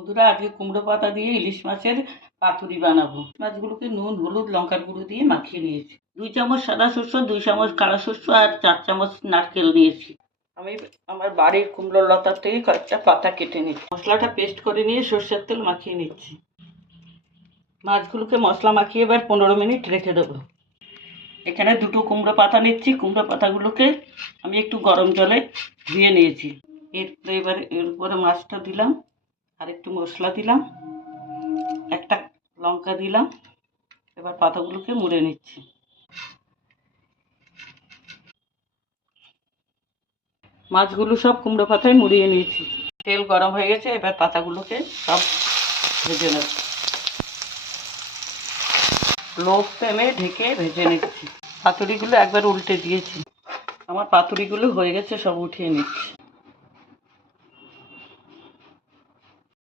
বন্ধুরা, আজকে কুমড়ো পাতা দিয়ে ইলিশ মাছের পাতুরি বানাবো। মাছগুলোকে নুন, হলুদ, লঙ্কার গুঁড়ো দিয়ে মাখিয়ে নিয়েছি। 2 চামচ সাদা শস্য, 2 চামচ কালো শস্য আর 4 চামচ নারকেল নিয়েছি। আমি আমার বাড়ির কুমড়োর লতার থেকে কয়েকটা পাতা কেটে নিচ্ছি। মশলাটা পেস্ট করে নিয়ে সর্ষের তেল মাখিয়ে নিচ্ছি। মাছগুলোকে মশলা মাখিয়ে এবার 15 মিনিট রেখে দেবো। এখানে 2টো কুমড়ো পাতা নিচ্ছি। কুমড়ো পাতাগুলোকে আমি একটু গরম জলে ধুয়ে নিয়েছি। এবারে এর উপরে মাছটা দিলাম, আর একটু মশলা দিলাম, একটা লঙ্কা দিলাম। এবার পাতাগুলোকে মুড়ে নিচ্ছি। মাছগুলো সব কুমড়ো পাতায় মুড়িয়ে নিয়েছি। তেল গরম হয়ে গেছে, এবার পাতাগুলোকে সব ভেজে নেব। লো ফ্লেমে ঢেকে ভেজে নিচ্ছি। পাতুরিগুলো একবার উল্টে দিয়েছি। আমার পাতুরিগুলো হয়ে গেছে, সব উঠিয়ে নিচ্ছি।